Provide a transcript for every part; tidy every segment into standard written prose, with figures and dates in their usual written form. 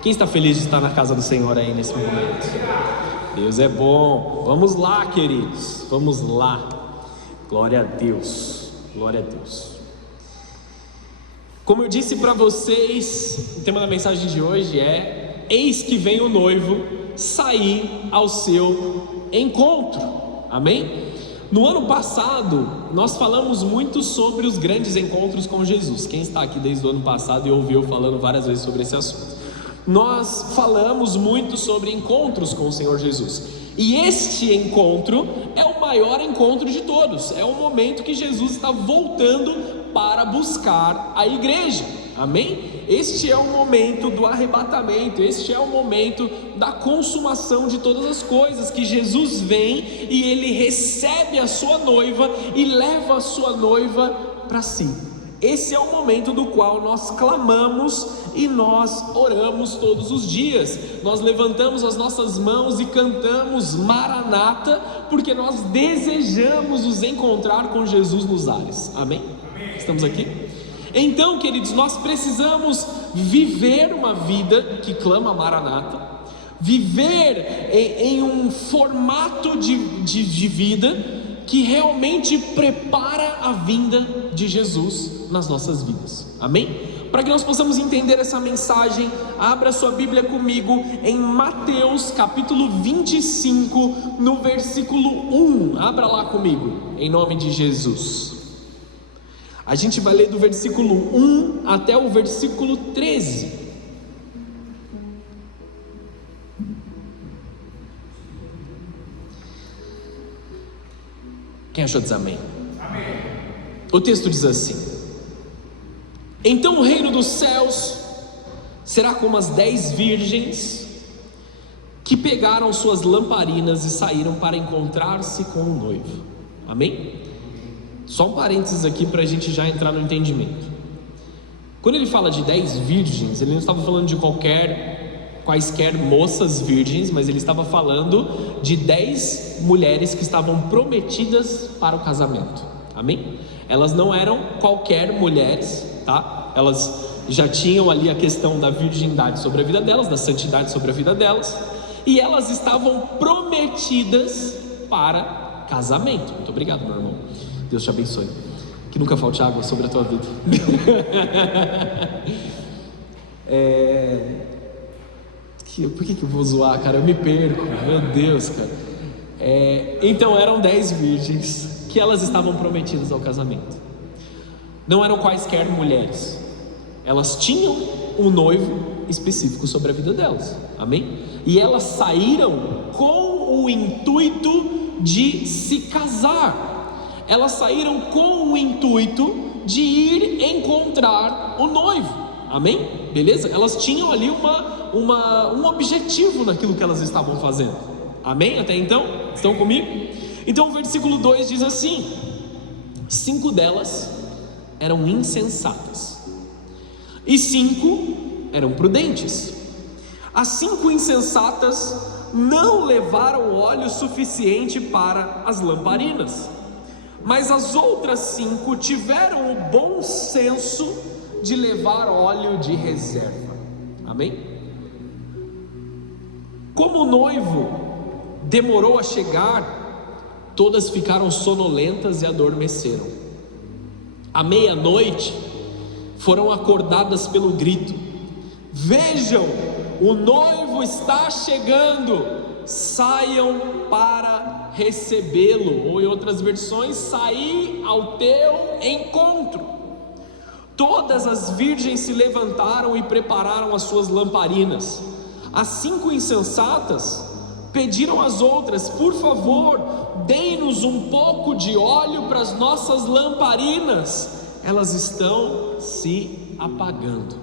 Quem está feliz de estar na casa do Senhor aí nesse momento? Deus é bom. Vamos lá, queridos, vamos lá. Glória a Deus, glória a Deus. Como eu disse para vocês, o tema da mensagem de hoje é: eis que vem o noivo sair ao seu encontro. Amém? No ano passado, nós falamos muito sobre os grandes encontros com Jesus. Quem está aqui desde o ano passado e ouviu falando várias vezes sobre esse assunto? Nós falamos muito sobre encontros com o Senhor Jesus. E este encontro é o maior encontro de todos. É o momento que Jesus está voltando para buscar a igreja. Amém? Este é o momento do arrebatamento, este é o momento da consumação de todas as coisas, que Jesus vem e Ele recebe a sua noiva e leva a sua noiva para si. Esse é o momento do qual nós clamamos e nós oramos todos os dias. Nós levantamos as nossas mãos e cantamos Maranata, porque nós desejamos nos encontrar com Jesus nos ares. Amém? Estamos aqui? Então, queridos, nós precisamos viver uma vida que clama Maranata, viver em um formato de vida que realmente prepara a vinda de Jesus nas nossas vidas. Amém? Para que nós possamos entender essa mensagem, abra sua Bíblia comigo em Mateus capítulo 25, no versículo 1. Abra lá comigo, em nome de Jesus. A gente vai ler do versículo 1 até o versículo 13. Quem achou diz amém? Amém. O texto diz assim: então o reino dos céus será como as 10 virgens que pegaram suas lamparinas e saíram para encontrar-se com o noivo. Amém? Só um parênteses aqui para a gente já entrar no entendimento. Quando ele fala de 10 virgens, ele não estava falando de quaisquer moças virgens, mas ele estava falando de 10 mulheres que estavam prometidas para o casamento. Amém? Elas não eram qualquer mulheres, tá? Elas já tinham ali a questão da virgindade sobre a vida delas, da santidade sobre a vida delas, e elas estavam prometidas para casamento. Muito obrigado, meu irmão. Deus te abençoe. Que nunca falte água sobre a tua vida. Por que eu vou zoar, cara? Eu me perco, meu Deus, cara. Então eram 10 virgens que elas estavam prometidas ao casamento. Não eram quaisquer mulheres. Elas tinham um noivo específico sobre a vida delas. Amém? E elas saíram com o intuito de se casar. Elas saíram com o intuito de ir encontrar o noivo. Amém? Beleza? Elas tinham ali um objetivo naquilo que elas estavam fazendo. Amém? Até então? Estão comigo? Então o versículo 2 diz assim: 5 delas eram insensatas e 5 eram prudentes. As 5 insensatas não levaram óleo suficiente para as lamparinas, mas as outras 5 tiveram o bom senso de levar óleo de reserva. Amém? Como o noivo demorou a chegar, todas ficaram sonolentas e adormeceram. À meia-noite foram acordadas pelo grito: vejam, o noivo está chegando, saiam para recebê-lo. Ou em outras versões, sair ao teu encontro. Todas as virgens se levantaram e prepararam as suas lamparinas. As 5 insensatas pediram às outras: por favor, deem-nos um pouco de óleo para as nossas lamparinas, elas estão se apagando.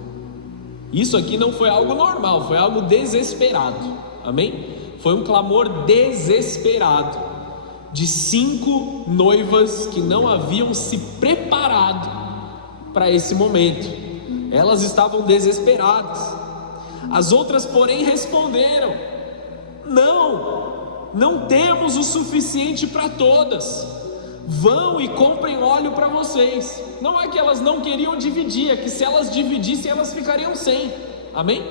Isso aqui não foi algo normal, foi algo desesperado. Amém? Foi um clamor desesperado de 5 noivas que não haviam se preparado para esse momento. Elas estavam desesperadas. As outras, porém, responderam: não temos o suficiente para todas. Vão e comprem óleo para vocês. Não é que elas não queriam dividir, é que se elas dividissem, elas ficariam sem. Amém?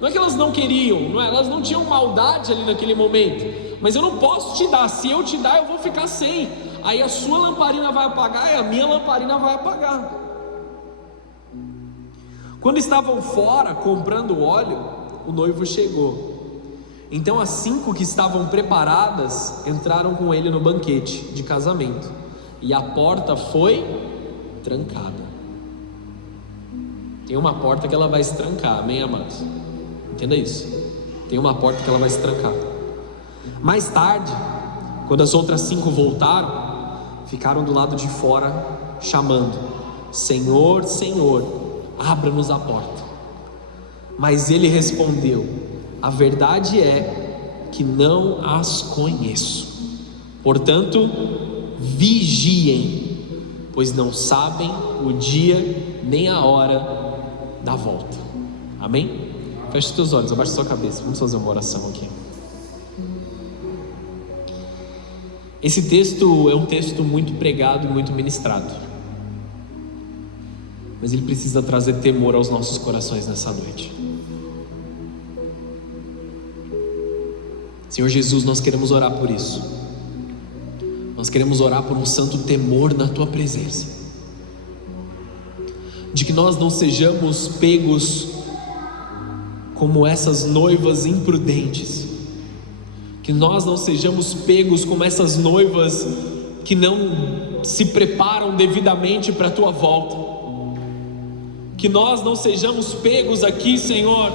Não é que elas não queriam, não é? Elas não tinham maldade ali naquele momento, mas eu não posso te dar, se eu te dar eu vou ficar sem, aí a sua lamparina vai apagar e a minha lamparina vai apagar. Quando estavam fora comprando óleo, o noivo chegou. Então as 5 que estavam preparadas entraram com ele no banquete de casamento, e a porta foi trancada. Tem uma porta que ela vai se trancar, amém, amados? Entenda isso. Tem uma porta que ela vai se trancar. Mais tarde, quando as outras 5 voltaram, ficaram do lado de fora chamando: Senhor, Senhor, abra-nos a porta. Mas ele respondeu: a verdade é que não as conheço. Portanto, vigiem, pois não sabem o dia nem a hora da volta. Amém? Feche os teus olhos, abaixa sua cabeça. Vamos fazer uma oração aqui. Esse texto é um texto muito pregado e muito ministrado, mas ele precisa trazer temor aos nossos corações nessa noite. Senhor Jesus, nós queremos orar por isso. Nós queremos orar por um santo temor na Tua presença, de que nós não sejamos pegos como essas noivas imprudentes, que nós não sejamos pegos como essas noivas que não se preparam devidamente para a Tua volta, que nós não sejamos pegos aqui, Senhor,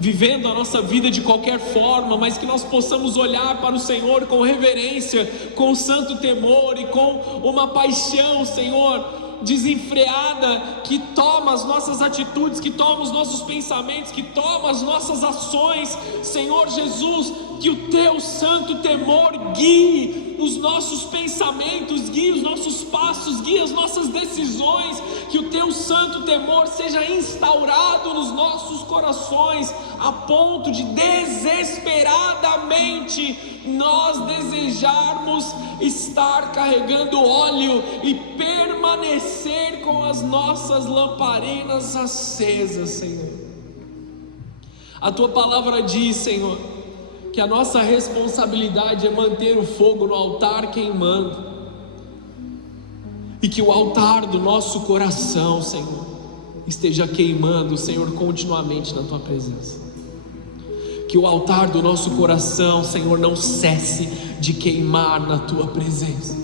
vivendo a nossa vida de qualquer forma, mas que nós possamos olhar para o Senhor com reverência, com santo temor e com uma paixão, Senhor, desenfreada, que toma as nossas atitudes, que toma os nossos pensamentos, que toma as nossas ações. Senhor Jesus, que o Teu santo temor guie os nossos pensamentos, guie os nossos passos, guie as nossas decisões, que o Teu santo temor seja instaurado nos nossos corações, a ponto de desesperadamente nós desejarmos estar carregando óleo e permanecer com as nossas lamparinas acesas, Senhor. A Tua palavra diz, Senhor, que a nossa responsabilidade é manter o fogo no altar queimando, e que o altar do nosso coração, Senhor, esteja queimando, Senhor, continuamente na Tua presença. Que o altar do nosso coração, Senhor, não cesse de queimar na Tua presença.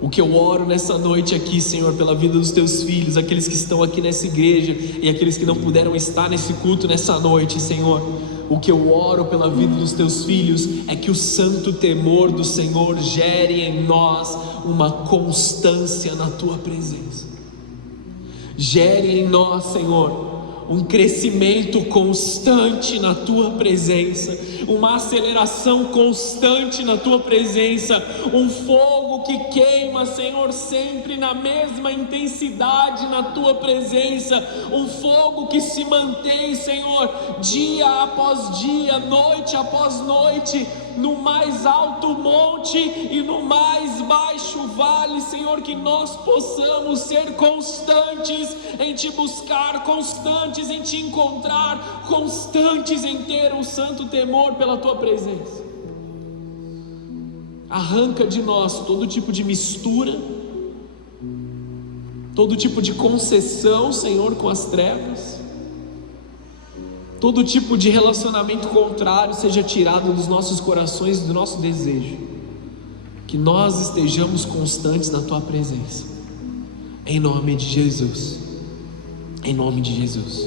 O que eu oro nessa noite aqui, Senhor, pela vida dos Teus filhos, aqueles que estão aqui nessa igreja e aqueles que não puderam estar nesse culto nessa noite, Senhor, o que eu oro pela vida dos Teus filhos é que o santo temor do Senhor gere em nós uma constância na Tua presença. Gere em nós, Senhor, um crescimento constante na Tua presença, uma aceleração constante na Tua presença, um fogo que queima, Senhor, sempre na mesma intensidade na Tua presença, um fogo que se mantém, Senhor, dia após dia, noite após noite, no mais alto monte e no mais baixo vale, Senhor, que nós possamos ser constantes em Te buscar, constantes em Te encontrar, constantes em ter um santo temor pela Tua presença. Arranca de nós todo tipo de mistura, todo tipo de concessão, Senhor, com as trevas. Todo tipo de relacionamento contrário seja tirado dos nossos corações, do nosso desejo. Que nós estejamos constantes na Tua presença, em nome de Jesus. Em nome de Jesus.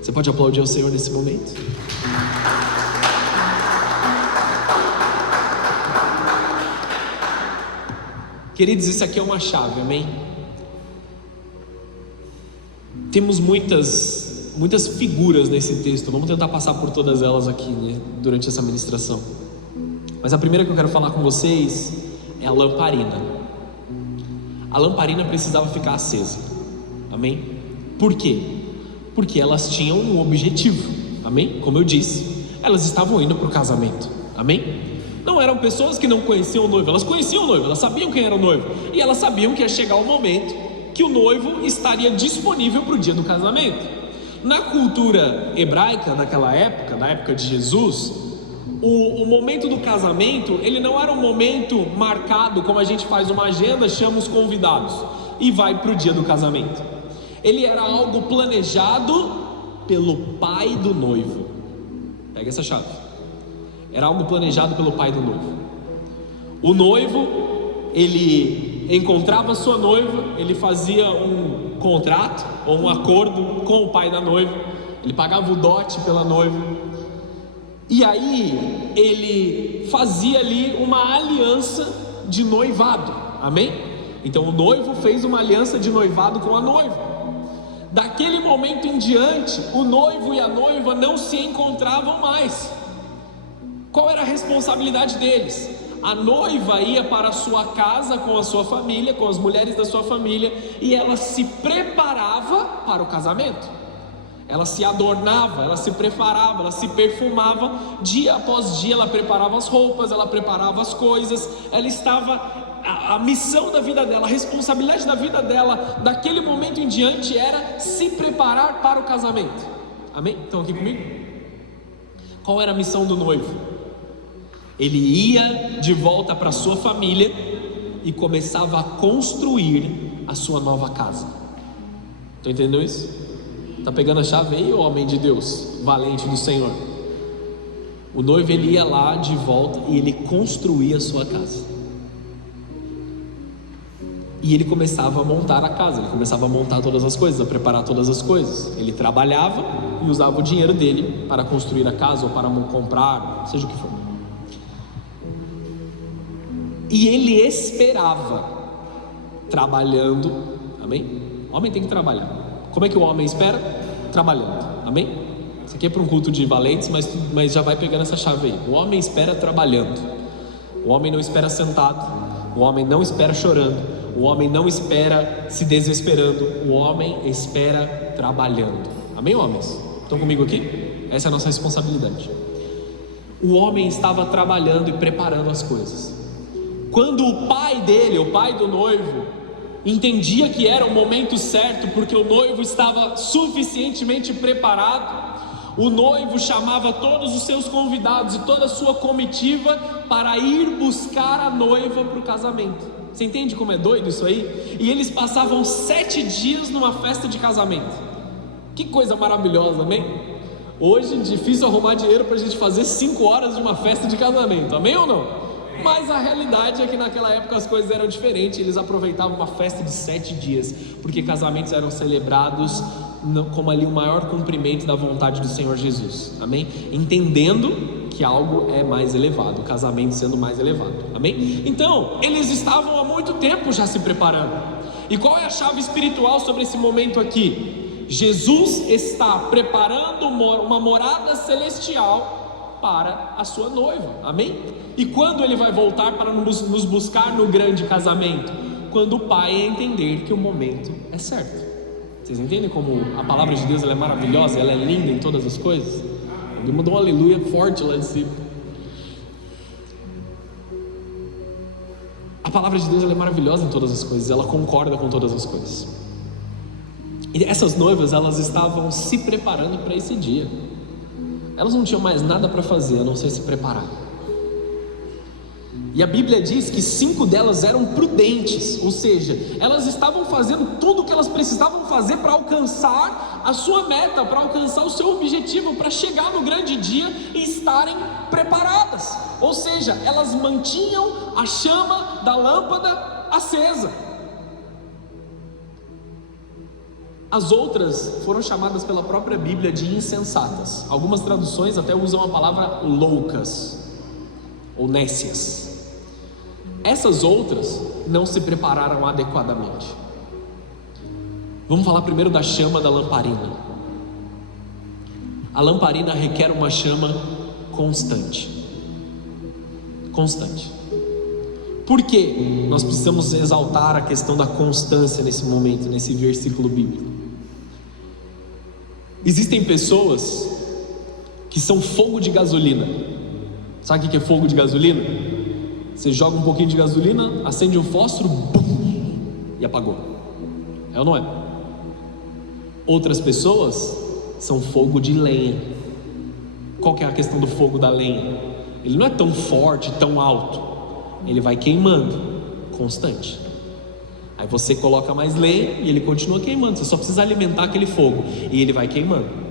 Você pode aplaudir ao Senhor nesse momento? Queridos, isso aqui é uma chave, amém? Temos muitas figuras nesse texto. Vamos tentar passar por todas elas aqui, né, durante essa ministração. Mas a primeira que eu quero falar com vocês é a lamparina. A lamparina precisava ficar acesa, amém? Por quê? Porque elas tinham um objetivo, amém? Como eu disse, elas estavam indo para o casamento, amém? Não eram pessoas que não conheciam o noivo, elas conheciam o noivo, elas sabiam quem era o noivo, e elas sabiam que ia chegar o momento que o noivo estaria disponível para o dia do casamento. Na cultura hebraica daquela época, da época de Jesus, o momento do casamento, ele não era um momento marcado como a gente faz uma agenda, chama os convidados e vai para o dia do casamento. Ele era algo planejado pelo pai do noivo. Pega essa chave. Era algo planejado pelo pai do noivo. O noivo, ele encontrava sua noiva, ele fazia um contrato ou um acordo com o pai da noiva, ele pagava o dote pela noiva, e aí ele fazia ali uma aliança de noivado, amém? Então o noivo fez uma aliança de noivado com a noiva. Daquele momento em diante, o noivo e a noiva não se encontravam mais. Qual era a responsabilidade deles? A noiva ia para a sua casa com a sua família, com as mulheres da sua família, e ela se preparava para o casamento. Ela se adornava, ela se preparava, ela se perfumava, dia após dia ela preparava as roupas, ela preparava as coisas, ela estava... A missão da vida dela, a responsabilidade da vida dela, daquele momento em diante, era se preparar para o casamento. Amém? Estão aqui comigo? Qual era a missão do noivo? Ele ia de volta para a sua família e começava a construir a sua nova casa. Estão entendendo isso? Está pegando a chave aí, homem de Deus, valente do Senhor? O noivo, ele ia lá de volta e ele construía a sua casa. E ele começava a montar a casa, ele começava a montar todas as coisas, a preparar todas as coisas. Ele trabalhava e usava o dinheiro dele para construir a casa ou para comprar, seja o que for. E ele esperava, trabalhando, amém? O homem tem que trabalhar. Como é que o homem espera? Trabalhando, amém? Isso aqui é para um culto de valentes, mas já vai pegando essa chave aí. O homem espera trabalhando. O homem não espera sentado. O homem não espera chorando. O homem não espera se desesperando. O homem espera trabalhando. Amém, homens? Estão comigo aqui? Essa é a nossa responsabilidade. O homem estava trabalhando e preparando as coisas. Quando o pai dele, o pai do noivo, entendia que era o momento certo, porque o noivo estava suficientemente preparado, o noivo chamava todos os seus convidados e toda a sua comitiva para ir buscar a noiva para o casamento. Você entende como é doido isso aí? E eles passavam 7 dias numa festa de casamento. Que coisa maravilhosa, amém? Hoje é difícil arrumar dinheiro para a gente fazer 5 horas de uma festa de casamento, amém ou não? Mas a realidade é que naquela época as coisas eram diferentes. Eles aproveitavam uma festa de 7 dias, porque casamentos eram celebrados como ali o maior cumprimento da vontade do Senhor Jesus, amém? Entendendo que algo é mais elevado, o casamento sendo mais elevado, amém? Então, eles estavam há muito tempo já se preparando. E qual é a chave espiritual sobre esse momento aqui? Jesus está preparando uma morada celestial para a sua noiva, amém? E quando ele vai voltar para nos buscar no grande casamento? Quando o pai entender que o momento é certo. Vocês entendem como a palavra de Deus ela é maravilhosa, ela é linda em todas as coisas? Ele mandou um aleluia forte lá de cima. A palavra de Deus ela é maravilhosa em todas as coisas, ela concorda com todas as coisas. E essas noivas, elas estavam se preparando para esse dia. Elas não tinham mais nada para fazer a não ser se preparar. E a Bíblia diz que 5 delas eram prudentes, ou seja, elas estavam fazendo tudo o que elas precisavam fazer para alcançar a sua meta, para alcançar o seu objetivo, para chegar no grande dia e estarem preparadas. Ou seja, elas mantinham a chama da lâmpada acesa. As outras foram chamadas pela própria Bíblia de insensatas. Algumas traduções até usam a palavra loucas ou nécias. Essas outras não se prepararam adequadamente. Vamos falar primeiro da chama da lamparina. A lamparina requer uma chama constante. Constante. Por que nós precisamos exaltar a questão da constância nesse momento, nesse versículo bíblico? Existem pessoas que são fogo de gasolina. Sabe o que é fogo de gasolina? Você joga um pouquinho de gasolina, acende um fósforo, bum, e apagou. É ou não é? Outras pessoas são fogo de lenha. Qual que é a questão do fogo da lenha? Ele não é tão forte, tão alto. Ele vai queimando, constante. Aí você coloca mais lenha e ele continua queimando. Você só precisa alimentar aquele fogo e ele vai queimando.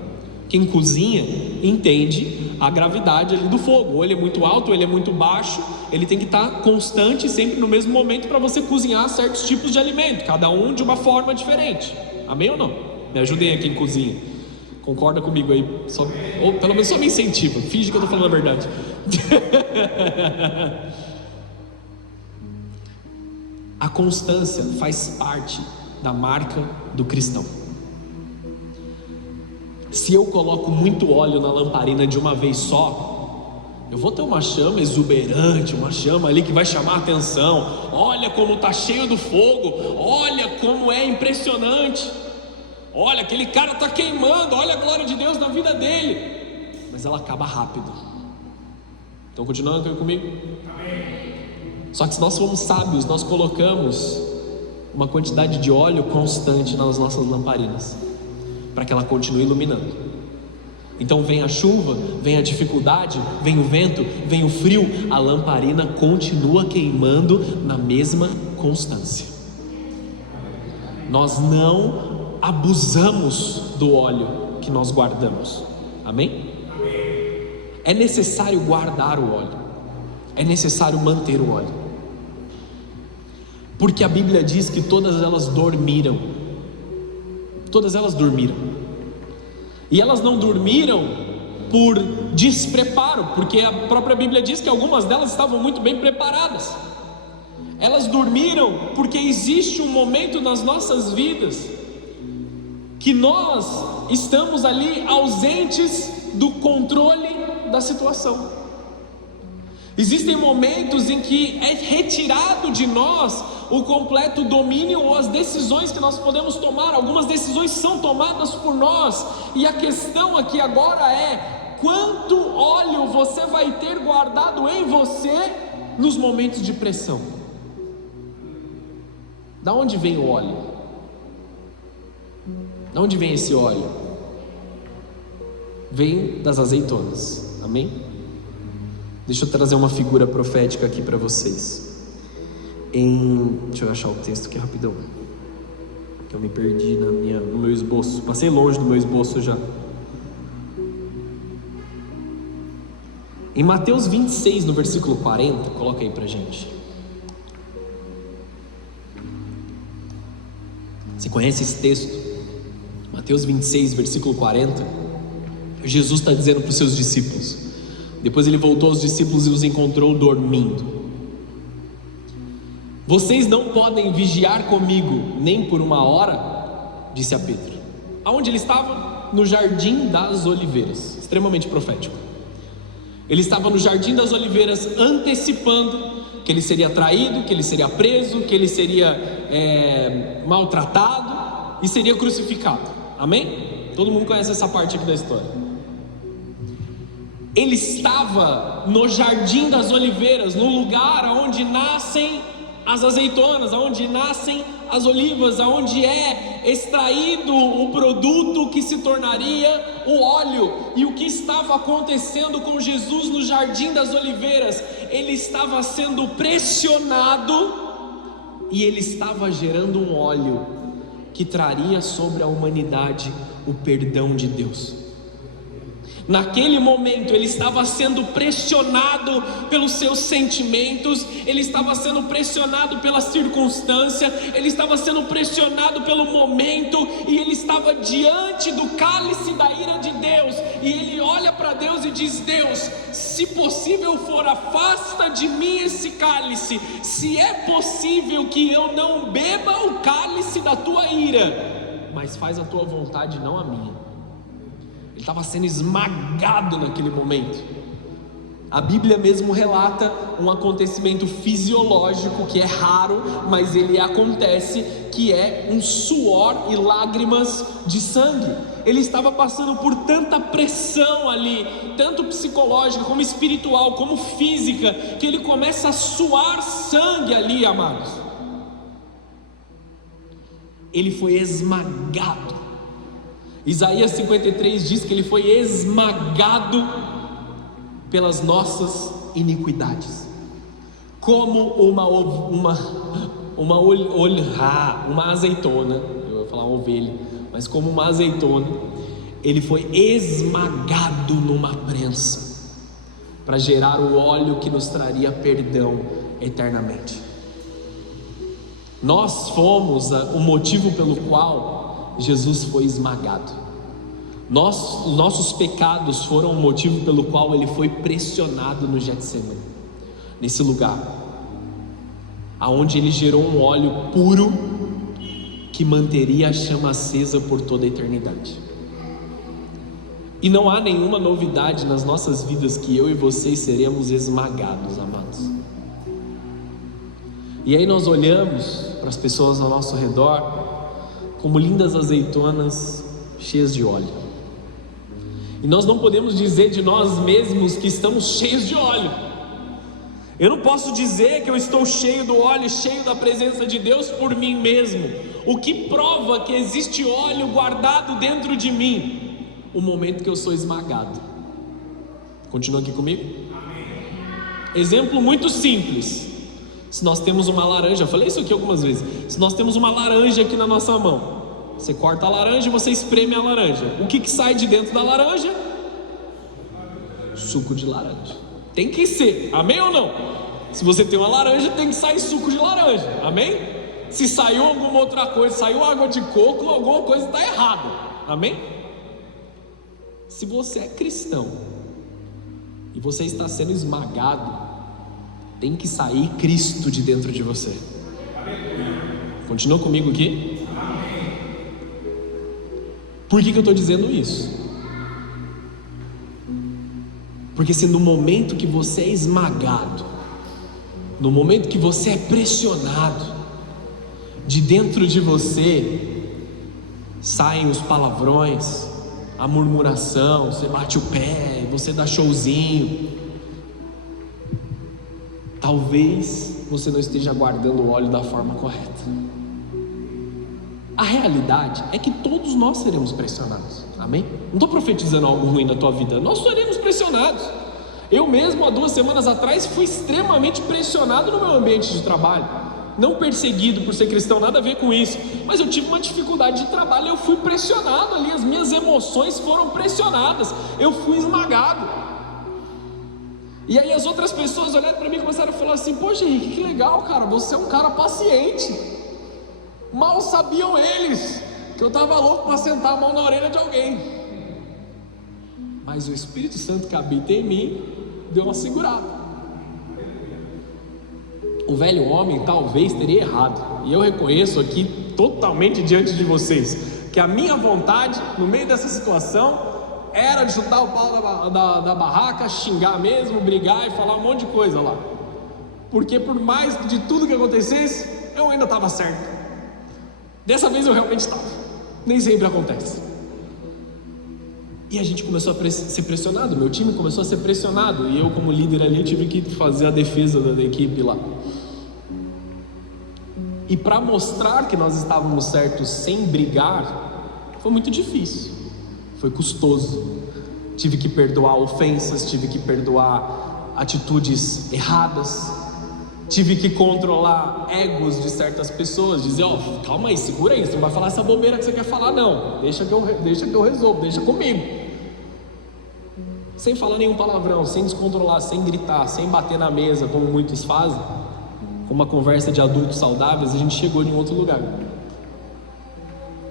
Quem cozinha entende a gravidade ali do fogo. Ou ele é muito alto, ou ele é muito baixo. Ele tem que estar constante, sempre no mesmo momento, para você cozinhar certos tipos de alimento, cada um de uma forma diferente. Amém ou não? Me ajudem aqui em cozinha. Concorda comigo aí? Ou pelo menos só me incentiva. Finge que eu estou falando a verdade. A constância faz parte da marca do cristão. Se eu coloco muito óleo na lamparina de uma vez só, eu vou ter uma chama exuberante, uma chama ali que vai chamar a atenção. Olha como está cheio do fogo, olha como é impressionante. Olha, aquele cara está queimando, olha a glória de Deus na vida dele. Mas ela acaba rápido. Estão continuando aqui comigo? Só que se nós formos sábios, nós colocamos uma quantidade de óleo constante nas nossas lamparinas, para que ela continue iluminando. Então vem a chuva, vem a dificuldade, vem o vento, vem o frio, a lamparina continua queimando na mesma constância. Nós não abusamos do óleo que nós guardamos. Amém? É necessário guardar o óleo, é necessário manter o óleo, porque a Bíblia diz que todas elas dormiram. Todas elas dormiram. E elas não dormiram por despreparo, porque a própria Bíblia diz que algumas delas estavam muito bem preparadas. Elas dormiram porque existe um momento nas nossas vidas que nós estamos ali ausentes do controle da situação. Existem momentos em que é retirado de nós o completo domínio ou as decisões que nós podemos tomar. Algumas decisões são tomadas por nós, e a questão aqui agora é: quanto óleo você vai ter guardado em você nos momentos de pressão? Da onde vem o óleo? Da onde vem esse óleo? Vem das azeitonas. Amém? Deixa eu trazer uma figura profética aqui para vocês. Deixa eu achar o texto aqui rapidão, que eu me perdi no meu esboço. Passei longe do meu esboço já. Em Mateus 26, no versículo 40, coloca aí pra gente. Você conhece esse texto? Mateus 26, versículo 40. Jesus está dizendo para os seus discípulos. Depois ele voltou aos discípulos e os encontrou dormindo. Vocês não podem vigiar comigo nem por uma hora, disse a Pedro. Aonde ele estava? No Jardim das Oliveiras. Extremamente profético. Ele estava no Jardim das Oliveiras, antecipando que ele seria traído, que ele seria preso, que ele seria maltratado e seria crucificado. Amém? Todo mundo conhece essa parte aqui da história. Ele estava no Jardim das Oliveiras, no lugar onde nascem as azeitonas, onde nascem as olivas, onde é extraído o produto que se tornaria o óleo. E o que estava acontecendo com Jesus no Jardim das Oliveiras? Ele estava sendo pressionado e ele estava gerando um óleo que traria sobre a humanidade o perdão de Deus. Naquele momento ele estava sendo pressionado pelos seus sentimentos, ele estava sendo pressionado pela circunstância, ele estava sendo pressionado pelo momento, e ele estava diante do cálice da ira de Deus, e ele olha para Deus e diz: Deus, se possível for, afasta de mim esse cálice. Se é possível que eu não beba o cálice da tua ira, mas faz a tua vontade, não a minha. Ele estava sendo esmagado naquele momento. A Bíblia mesmo relata um acontecimento fisiológico que é raro, mas ele acontece, que é um suor e lágrimas de sangue. Ele estava passando por tanta pressão ali, tanto psicológica como espiritual, como física, que ele começa a suar sangue ali, amados. Ele foi esmagado. Isaías 53 diz que ele foi esmagado pelas nossas iniquidades, como uma azeitona, eu ia falar uma ovelha, mas como uma azeitona, ele foi esmagado numa prensa, para gerar o óleo que nos traria perdão eternamente. Nós fomos o motivo pelo qual Jesus foi esmagado. Nossos pecados foram o motivo pelo qual ele foi pressionado no Getsemane, nesse lugar, aonde ele gerou um óleo puro que manteria a chama acesa por toda a eternidade. E não há nenhuma novidade nas nossas vidas que eu e vocês seremos esmagados, amados. E aí nós olhamos para as pessoas ao nosso redor como lindas azeitonas cheias de óleo. E nós não podemos dizer de nós mesmos que estamos cheios de óleo. Eu não posso dizer que eu estou cheio do óleo, cheio da presença de Deus por mim mesmo. O que prova que existe óleo guardado dentro de mim? O momento que eu sou esmagado. Continua aqui comigo? Exemplo muito simples. Se nós temos uma laranja, eu falei isso aqui algumas vezes. Se nós temos uma laranja aqui na nossa mão, você corta a laranja e você espreme a laranja. O que sai de dentro da laranja? Suco de laranja. Tem que ser, amém ou não? Se você tem uma laranja, tem que sair suco de laranja, amém? Se saiu alguma outra coisa, saiu água de coco, alguma coisa está errada, amém? Se você é cristão e você está sendo esmagado, tem que sair Cristo de dentro de você. Continua comigo aqui? Por que eu estou dizendo isso? Porque se no momento que você é esmagado, no momento que você é pressionado, de dentro de você saem os palavrões, a murmuração, você bate o pé, você dá showzinho, talvez você não esteja guardando o óleo da forma correta. A realidade é que todos nós seremos pressionados, amém? Não estou profetizando algo ruim na tua vida, nós seremos pressionados. Eu mesmo, há 2 semanas atrás, fui extremamente pressionado no meu ambiente de trabalho. Não perseguido por ser cristão, nada a ver com isso, mas eu tive uma dificuldade de trabalho, eu fui pressionado ali, as minhas emoções foram pressionadas, eu fui esmagado. E aí as outras pessoas olharam para mim e começaram a falar assim: poxa Henrique, que legal, cara, você é um cara paciente. Mal sabiam eles que eu estava louco para sentar a mão na orelha de alguém, mas o Espírito Santo que habita em mim deu uma segurada. O velho homem talvez teria errado, e eu reconheço aqui totalmente diante de vocês que a minha vontade no meio dessa situação era de chutar o pau da barraca, xingar mesmo, brigar e falar um monte de coisa lá, porque por mais de tudo que acontecesse, eu ainda estava certo. Dessa vez eu realmente estava, nem sempre acontece. E a gente começou a ser pressionado, meu time começou a ser pressionado, e eu como líder ali tive que fazer a defesa da equipe lá. E para mostrar que nós estávamos certos sem brigar, foi muito difícil, foi custoso. Tive que perdoar ofensas, tive que perdoar atitudes erradas, tive que controlar egos de certas pessoas, dizer: ó, calma aí, segura aí, você não vai falar essa bobeira que você quer falar não, deixa que eu resolvo, deixa comigo. Sem falar nenhum palavrão, sem descontrolar, sem gritar, sem bater na mesa, como muitos fazem, com uma conversa de adultos saudáveis, a gente chegou em outro lugar.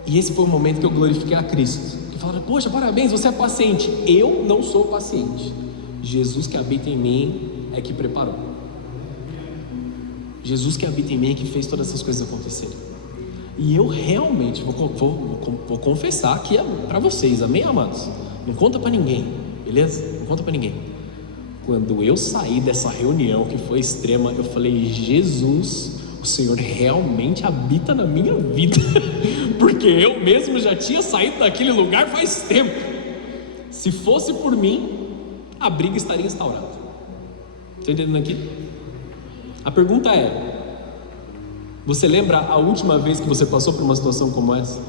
E esse foi o momento que eu glorifiquei a Cristo, que falaram: poxa, parabéns, você é paciente. Eu não sou paciente, Jesus que habita em mim é que preparou. Jesus que habita em mim é que fez todas essas coisas acontecerem. E eu realmente vou confessar aqui para vocês, amém, amados? Não conta para ninguém, beleza? Não conta para ninguém. Quando eu saí dessa reunião que foi extrema, eu falei: Jesus, o Senhor realmente habita na minha vida, porque eu mesmo já tinha saído daquele lugar faz tempo. Se fosse por mim, a briga estaria instaurada. Está entendendo aqui? A pergunta é: você lembra a última vez que você passou por uma situação como essa?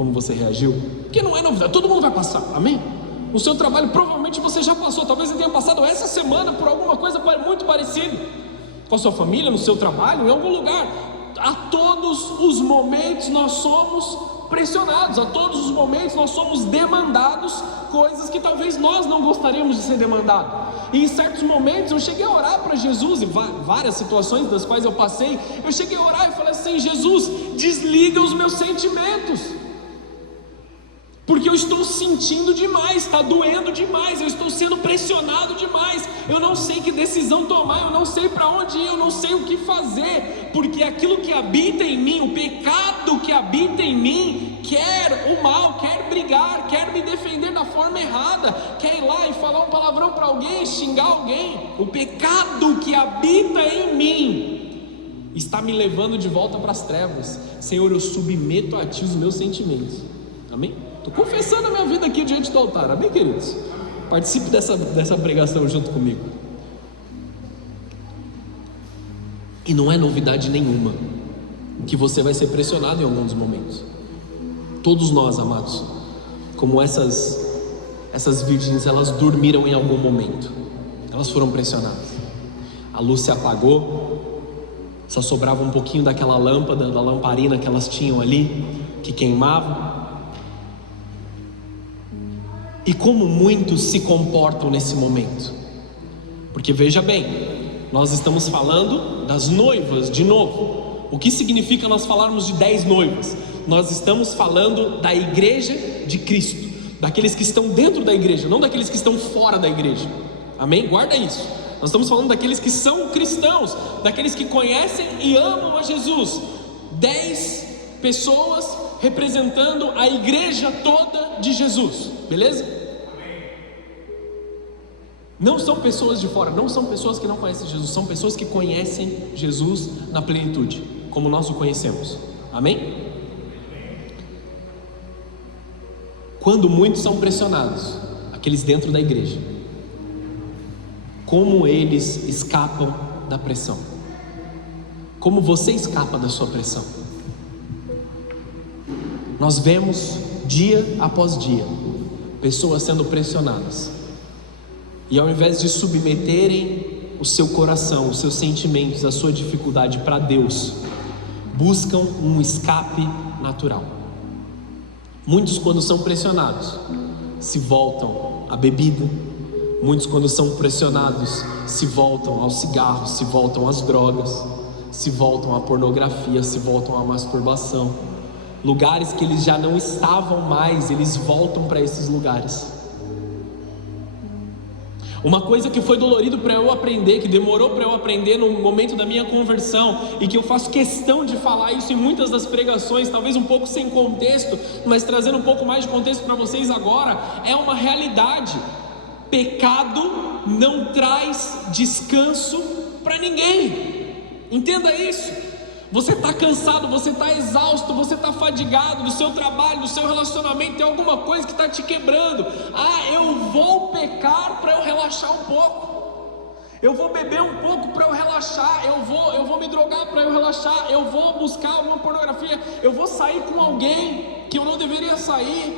como você reagiu? Porque não é novidade, todo mundo vai passar, amém? O seu trabalho provavelmente você já passou, talvez você tenha passado essa semana por alguma coisa muito parecida, com a sua família, no seu trabalho, em algum lugar. A todos os momentos nós somos pressionados, a todos os momentos nós somos demandados coisas que talvez nós não gostaríamos de ser demandados. E em certos momentos eu cheguei a orar para Jesus, em várias situações das quais eu passei, eu cheguei a orar e falei assim: Jesus, desliga os meus sentimentos, porque eu estou sentindo demais, está doendo demais, eu estou sendo pressionado demais, eu não sei que decisão tomar, eu não sei para onde ir, eu não sei o que fazer, porque aquilo que habita em mim, o pecado que habita em mim, quer o mal, quer brigar, quer me defender da forma errada, quer ir lá e falar um palavrão para alguém, xingar alguém. O pecado que habita em mim está me levando de volta para as trevas. Senhor, eu submeto a Ti os meus sentimentos, amém? Estou confessando a minha vida aqui diante do altar, amém, queridos? Participe dessa pregação junto comigo. E não é novidade nenhuma que você vai ser pressionado em alguns momentos. Todos nós, amados, como essas virgens, elas dormiram em algum momento, elas foram pressionadas. A luz se apagou, só sobrava um pouquinho daquela lâmpada, da lamparina que elas tinham ali, que queimava. E como muitos se comportam nesse momento? Porque veja bem, nós estamos falando das noivas de novo. O que significa nós falarmos de 10 noivas? Nós estamos falando da igreja de Cristo, daqueles que estão dentro da igreja, não daqueles que estão fora da igreja, amém? Guarda isso. Nós estamos falando daqueles que são cristãos, daqueles que conhecem e amam a Jesus. 10 pessoas representando a igreja toda de Jesus, beleza? Não são pessoas de fora, não são pessoas que não conhecem Jesus, são pessoas que conhecem Jesus na plenitude, como nós o conhecemos, amém? Quando muitos são pressionados, aqueles dentro da igreja, como eles escapam da pressão? Como você escapa da sua pressão? Nós vemos dia após dia pessoas sendo pressionadas, e ao invés de submeterem o seu coração, os seus sentimentos, a sua dificuldade para Deus, buscam um escape natural. Muitos, quando são pressionados, se voltam à bebida. Muitos, quando são pressionados, se voltam ao cigarro, se voltam às drogas, se voltam à pornografia, se voltam à masturbação. Lugares que eles já não estavam mais, eles voltam para esses lugares. Uma coisa que foi dolorido para eu aprender, que demorou para eu aprender no momento da minha conversão, e que eu faço questão de falar isso em muitas das pregações, talvez um pouco sem contexto, mas trazendo um pouco mais de contexto para vocês agora, é uma realidade. Pecado não traz descanso para ninguém, entenda isso. Você está cansado, você está exausto, você está fadigado do seu trabalho, do seu relacionamento, tem alguma coisa que está te quebrando. Eu vou pecar para eu relaxar um pouco, eu vou beber um pouco para eu relaxar, eu vou me drogar para eu relaxar, eu vou buscar alguma pornografia, eu vou sair com alguém que eu não deveria sair,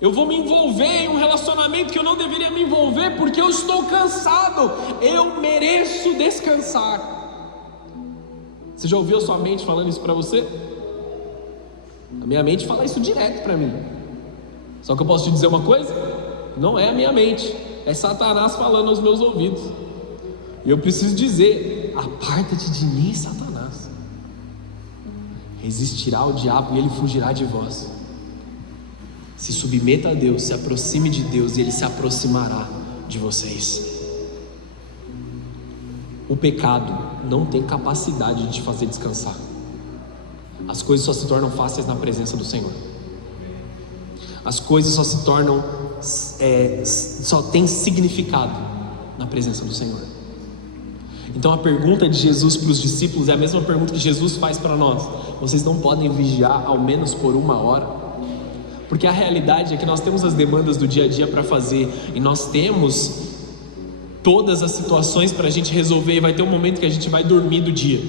eu vou me envolver em um relacionamento que eu não deveria me envolver, porque eu estou cansado, eu mereço descansar. Você já ouviu a sua mente falando isso para você? A minha mente fala isso direto para mim. Só que eu posso te dizer uma coisa? Não é a minha mente, é Satanás falando aos meus ouvidos. E eu preciso dizer: aparta-te de mim, Satanás. Resistirá o diabo e ele fugirá de vós. Se submeta a Deus, se aproxime de Deus e ele se aproximará de vocês. O pecado não tem capacidade de te fazer descansar. As coisas só se tornam fáceis na presença do Senhor. As coisas só se tornam, só tem significado na presença do Senhor. Então a pergunta de Jesus para os discípulos é a mesma pergunta que Jesus faz para nós: vocês não podem vigiar ao menos por 1 hora? Porque a realidade é que nós temos as demandas do dia a dia para fazer, e nós temos todas as situações para a gente resolver, e vai ter um momento que a gente vai dormir do dia.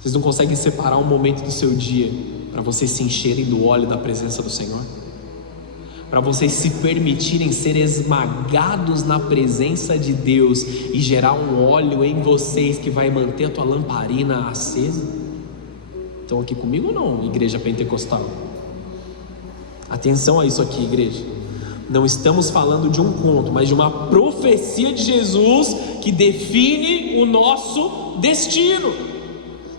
Vocês não conseguem separar um momento do seu dia para vocês se encherem do óleo da presença do Senhor? Para vocês se permitirem ser esmagados na presença de Deus e gerar um óleo em vocês que vai manter a tua lamparina acesa? Estão aqui comigo ou não, igreja pentecostal? Atenção a isso aqui, igreja. Não estamos falando de um conto, mas de uma profecia de Jesus que define o nosso destino.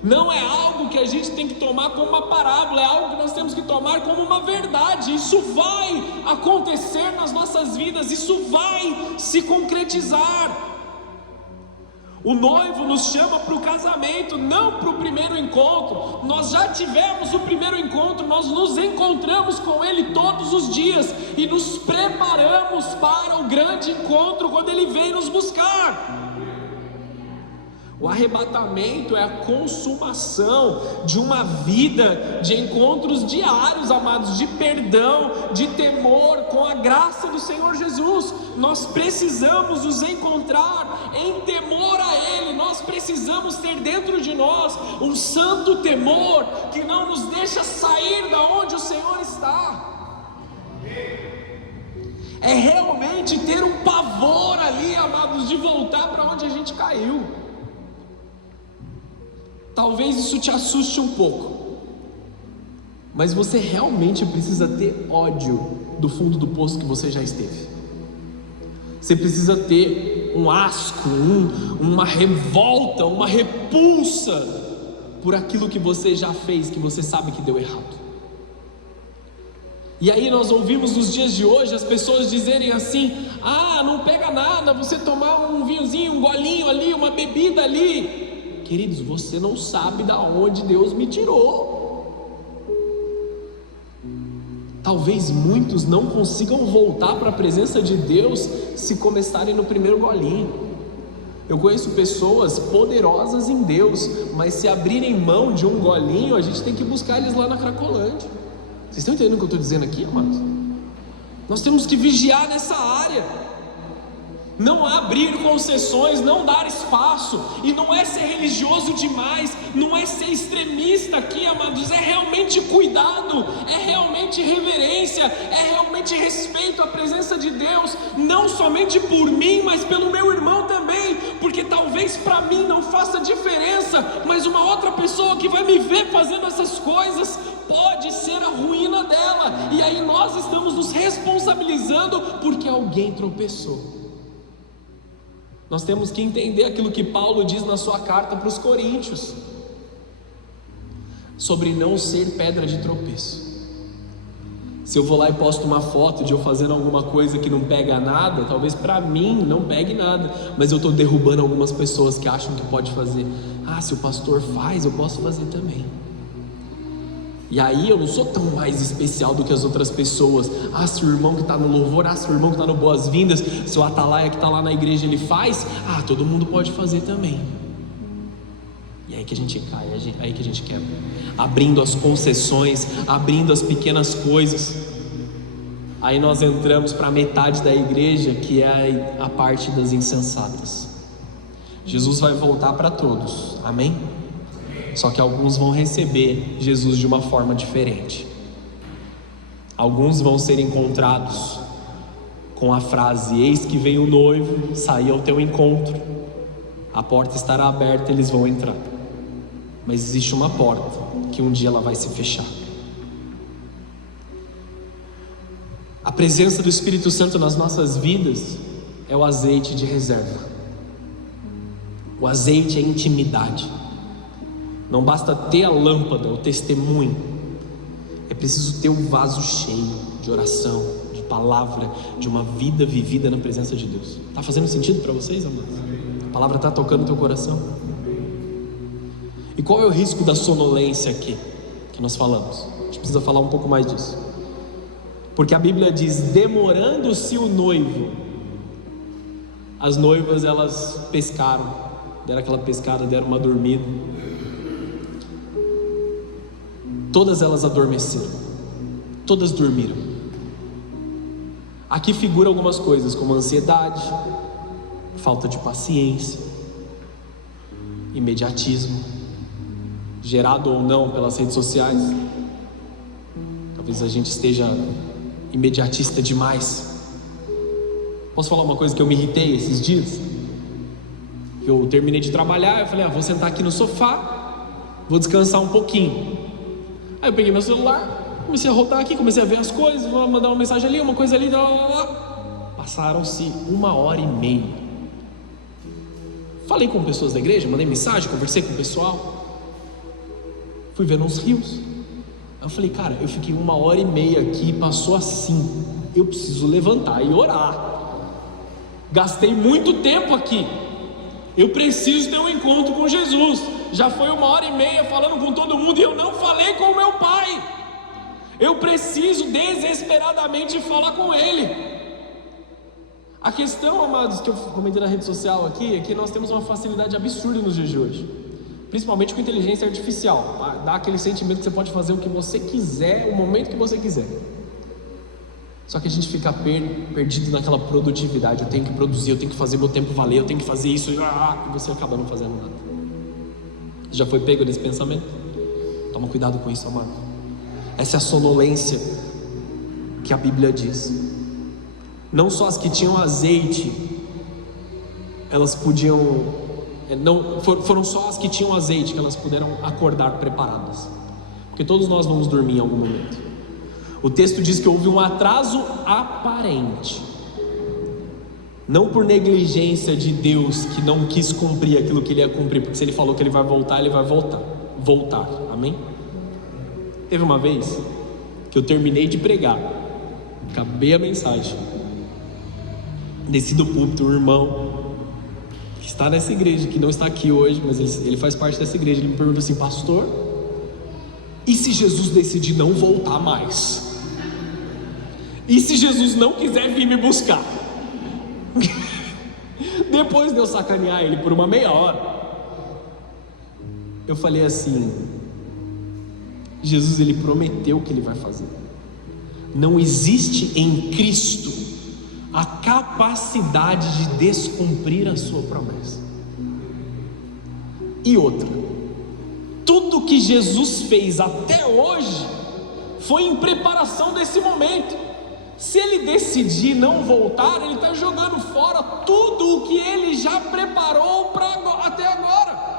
Não é algo que a gente tem que tomar como uma parábola, é algo que nós temos que tomar como uma verdade. Isso vai acontecer nas nossas vidas, isso vai se concretizar. O noivo nos chama para o casamento, não para o primeiro encontro. Nós já tivemos o primeiro encontro, nós nos encontramos com Ele todos os dias e nos preparamos para o grande encontro quando Ele vem nos buscar. O arrebatamento é a consumação de uma vida de encontros diários, amados, de perdão, de temor com a graça do Senhor Jesus. Nós precisamos nos encontrar em temor a Ele. Nós precisamos ter dentro de nós um santo temor que não nos deixa sair da onde o Senhor está. É realmente ter um pavor ali, amados, de voltar para onde a gente caiu. Talvez isso te assuste um pouco, mas você realmente precisa ter ódio do fundo do poço que você já esteve. Você precisa ter um asco, uma revolta, uma repulsa por aquilo que você já fez, que você sabe que deu errado. E aí nós ouvimos nos dias de hoje as pessoas dizerem assim: ah, não pega nada você tomar um vinhozinho, um golinho ali, uma bebida ali. Queridos, você não sabe da onde Deus me tirou. Talvez muitos não consigam voltar para a presença de Deus se começarem no primeiro golinho. Eu conheço pessoas poderosas em Deus, mas se abrirem mão de um golinho, a gente tem que buscar eles lá na Cracolândia. Vocês estão entendendo o que eu estou dizendo aqui, amados? Nós temos que vigiar nessa área. Não abrir concessões, não dar espaço, e não é ser religioso demais, não é ser extremista aqui, amados, é realmente cuidado, é realmente reverência, é realmente respeito à presença de Deus, não somente por mim, mas pelo meu irmão também, porque talvez para mim não faça diferença, mas uma outra pessoa que vai me ver fazendo essas coisas, pode ser a ruína dela, e aí nós estamos nos responsabilizando porque alguém tropeçou. Nós temos que entender aquilo que Paulo diz na sua carta para os Coríntios, sobre não ser pedra de tropeço. Se eu vou lá e posto uma foto de eu fazendo alguma coisa que não pega nada, talvez para mim não pegue nada, mas eu estou derrubando algumas pessoas que acham que pode fazer. Ah, se o pastor faz, eu posso fazer também. E aí eu não sou tão mais especial do que as outras pessoas. Ah, se o irmão que está no louvor, se o irmão que está no boas-vindas, se o atalaia que está lá na igreja ele faz, todo mundo pode fazer também. E aí que a gente cai, aí que a gente quebra. Abrindo as concessões, abrindo as pequenas coisas. Aí nós entramos para a metade da igreja, que é a parte das insensatas. Jesus vai voltar para todos, amém? Só que alguns vão receber Jesus de uma forma diferente. Alguns vão ser encontrados com a frase: eis que vem o noivo, saí ao teu encontro, a porta estará aberta, eles vão entrar. Mas existe uma porta que um dia ela vai se fechar. A presença do Espírito Santo nas nossas vidas é o azeite de reserva. O azeite é intimidade. Não basta ter a lâmpada, o testemunho, é preciso ter um vaso cheio de oração, de palavra, de uma vida vivida na presença de Deus. Está fazendo sentido para vocês, amados? A palavra está tocando o teu coração? E qual é o risco da sonolência aqui, que nós falamos? A gente precisa falar um pouco mais disso, porque a Bíblia diz: demorando-se o noivo, as noivas elas pescaram, deram aquela pescada, deram uma dormida. Todas elas adormeceram, todas dormiram. Aqui figura algumas coisas como ansiedade, falta de paciência, imediatismo, gerado ou não pelas redes sociais, talvez a gente esteja imediatista demais. Posso falar uma coisa que eu me irritei esses dias? Eu terminei de trabalhar, eu falei, vou sentar aqui no sofá, vou descansar um pouquinho. Aí eu peguei meu celular, comecei a rodar aqui, comecei a ver as coisas, vou mandar uma mensagem ali, uma coisa ali, Passaram-se 1h30. Falei com pessoas da igreja, mandei mensagem, conversei com o pessoal, fui ver uns rios. Aí eu falei, cara, eu fiquei 1h30 aqui, passou assim, eu preciso levantar e orar. Gastei muito tempo aqui, eu preciso ter um encontro com Jesus. Já foi 1h30 falando com todo mundo e eu não falei com o meu pai. Eu preciso desesperadamente falar com ele. A questão, amados, que eu comentei na rede social aqui, é que nós temos uma facilidade absurda nos dias de hoje, principalmente com inteligência artificial. Dá aquele sentimento que você pode fazer o que você quiser, o momento que você quiser. Só que a gente fica perdido naquela produtividade. Eu tenho que produzir, eu tenho que fazer meu tempo valer, eu tenho que fazer isso, e você acaba não fazendo nada. Já foi pego nesse pensamento? Toma cuidado com isso, amado. Essa é a sonolência que a Bíblia diz. Não só as que tinham azeite, elas podiam, foram só as que tinham azeite que elas puderam acordar preparadas, porque todos nós vamos dormir em algum momento. O texto diz que houve um atraso aparente, não por negligência de Deus, que não quis cumprir aquilo que ele ia cumprir, porque se ele falou que ele vai voltar, ele vai voltar, amém? Teve uma vez que eu terminei de pregar, acabei a mensagem, desci do púlpito, um irmão que está nessa igreja, que não está aqui hoje, mas ele faz parte dessa igreja, ele me perguntou assim, pastor, e se Jesus decidir não voltar mais? E se Jesus não quiser vir me buscar? Depois de eu sacanear ele por uma meia hora, eu falei assim, Jesus, ele prometeu que ele vai fazer. Não existe em Cristo a capacidade de descumprir a sua promessa. E outra, tudo que Jesus fez até hoje foi em preparação desse momento. Se ele decidir não voltar, ele está jogando fora tudo o que ele já preparou até agora.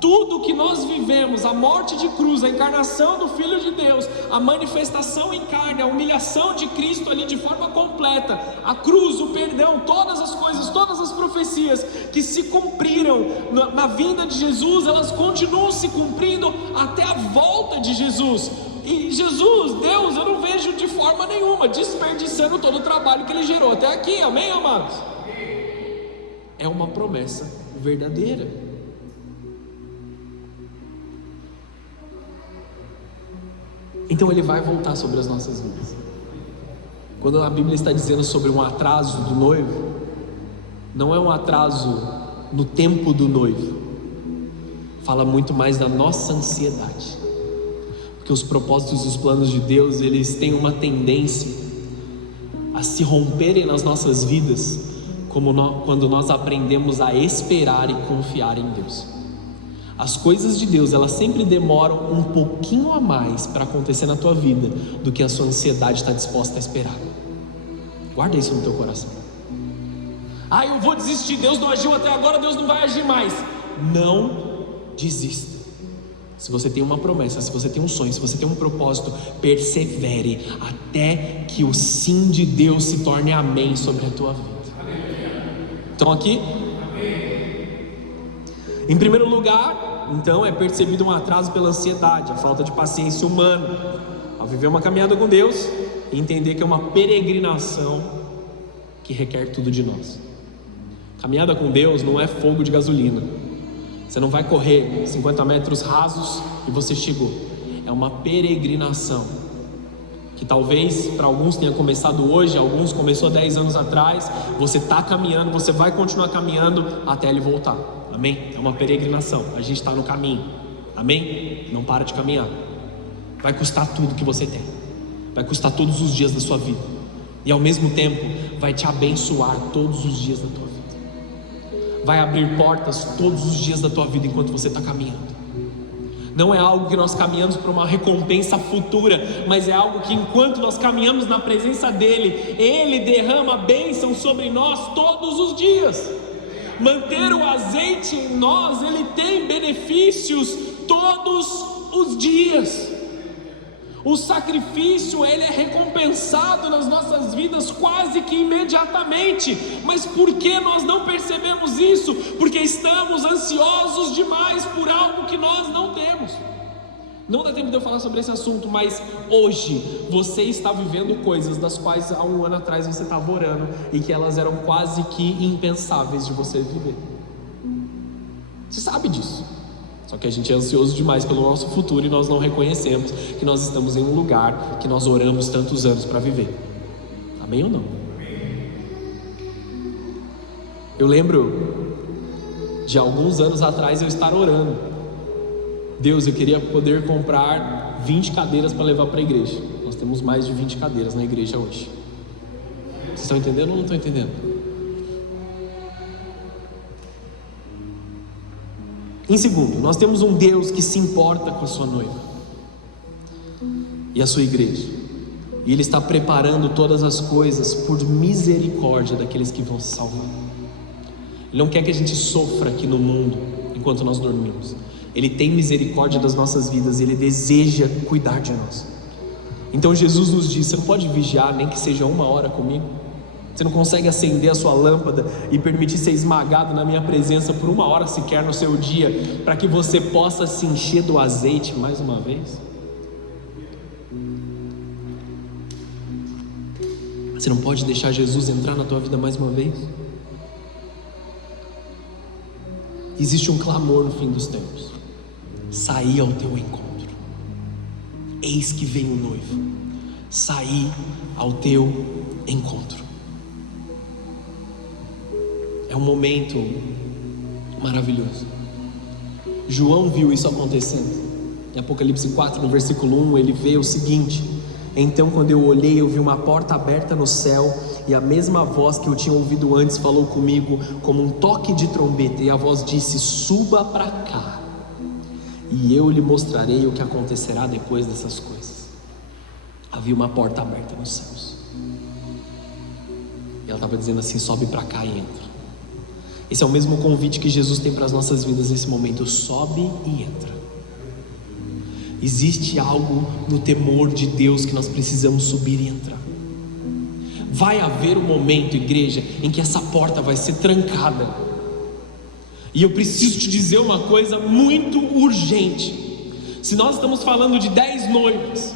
Tudo que nós vivemos, a morte de cruz, a encarnação do Filho de Deus, a manifestação em carne, a humilhação de Cristo ali de forma completa, a cruz, o perdão, todas as coisas, todas as profecias que se cumpriram na vinda de Jesus, elas continuam se cumprindo até a volta de Jesus. E Jesus, Deus, eu não vejo de forma nenhuma desperdiçando todo o trabalho que ele gerou até aqui, amém, amados? É uma promessa verdadeira. Então ele vai voltar sobre as nossas vidas. Quando a Bíblia está dizendo sobre um atraso do noivo, não é um atraso no tempo do noivo, fala muito mais da nossa ansiedade, porque os propósitos e os planos de Deus, eles têm uma tendência a se romperem nas nossas vidas, quando nós aprendemos a esperar e confiar em Deus. As coisas de Deus, elas sempre demoram um pouquinho a mais para acontecer na tua vida do que a sua ansiedade está disposta a esperar. Guarda isso no teu coração. Eu vou desistir, Deus não agiu até agora, Deus não vai agir mais. Não desista. Se você tem uma promessa, se você tem um sonho, se você tem um propósito, persevere até que o sim de Deus se torne amém sobre a tua vida. Estão aqui? Em primeiro lugar, então, é percebido um atraso pela ansiedade, a falta de paciência humana, ao viver uma caminhada com Deus e entender que é uma peregrinação que requer tudo de nós. Caminhada com Deus não é fogo de gasolina. Você não vai correr 50 metros rasos e você chegou. É uma peregrinação que talvez para alguns tenha começado hoje, alguns começou 10 anos atrás. Você está caminhando, você vai continuar caminhando até ele voltar. Amém? É uma peregrinação, a gente está no caminho. Amém? Não para de caminhar. Vai custar tudo que você tem, vai custar todos os dias da sua vida, e ao mesmo tempo vai te abençoar todos os dias da tua vida. Vai abrir portas todos os dias da tua vida enquanto você está caminhando. Não é algo que nós caminhamos para uma recompensa futura, mas é algo que enquanto nós caminhamos na presença dEle, Ele derrama bênção sobre nós todos os dias. Manter o azeite em nós, Ele tem benefícios todos os dias. O sacrifício, ele é recompensado nas nossas vidas quase que imediatamente. Mas por que nós não percebemos isso? Porque estamos ansiosos demais por algo que nós não temos. Não dá tempo de eu falar sobre esse assunto, mas hoje você está vivendo coisas das quais há um ano atrás você estava orando e que elas eram quase que impensáveis de você viver. Você sabe disso. Só que a gente é ansioso demais pelo nosso futuro e nós não reconhecemos que nós estamos em um lugar que nós oramos tantos anos para viver. Amém ou não? Eu lembro de alguns anos atrás eu estar orando: Deus, eu queria poder comprar 20 cadeiras para levar para a igreja. Nós temos mais de 20 cadeiras na igreja hoje. Vocês estão entendendo ou não estão entendendo? Em segundo, nós temos um Deus que se importa com a sua noiva e a sua igreja, e Ele está preparando todas as coisas por misericórdia daqueles que vão se salvar. Ele não quer que a gente sofra aqui no mundo enquanto nós dormimos. Ele tem misericórdia das nossas vidas, Ele deseja cuidar de nós. Então Jesus nos diz: você não pode vigiar nem que seja 1 hora comigo? Você não consegue acender a sua lâmpada e permitir ser esmagado na minha presença por 1 hora sequer no seu dia, para que você possa se encher do azeite mais uma vez? Você não pode deixar Jesus entrar na tua vida mais uma vez? Existe um clamor no fim dos tempos: saí ao teu encontro, eis que vem o noivo, saí ao teu encontro. É um momento maravilhoso. João viu isso acontecendo. Em Apocalipse 4, no versículo 1, ele vê o seguinte: então quando eu olhei, eu vi uma porta aberta no céu, e a mesma voz que eu tinha ouvido antes falou comigo como um toque de trombeta, e a voz disse: suba para cá, e eu lhe mostrarei o que acontecerá depois dessas coisas. Havia uma porta aberta nos céus, e ela estava dizendo assim: sobe para cá e entra. Esse é o mesmo convite que Jesus tem para as nossas vidas nesse momento: sobe e entra. Existe algo no temor de Deus que nós precisamos subir e entrar. Vai haver um momento, igreja, em que essa porta vai ser trancada. E eu preciso te dizer uma coisa muito urgente. Se nós estamos falando de 10 noivas,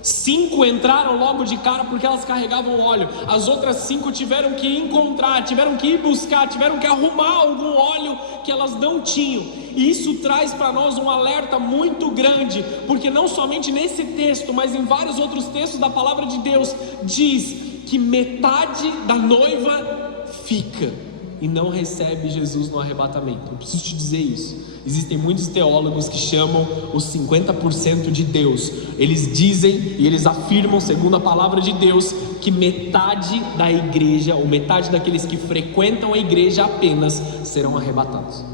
5 entraram logo de cara porque elas carregavam óleo. As outras 5 tiveram que encontrar, tiveram que ir buscar, tiveram que arrumar algum óleo que elas não tinham. E isso traz para nós um alerta muito grande, porque não somente nesse texto, mas em vários outros textos da palavra de Deus, diz que metade da noiva fica e não recebe Jesus no arrebatamento. Eu preciso te dizer isso. Existem muitos teólogos que chamam os 50% de Deus. Eles dizem e eles afirmam, segundo a palavra de Deus, que metade da igreja, ou metade daqueles que frequentam a igreja apenas, serão arrebatados.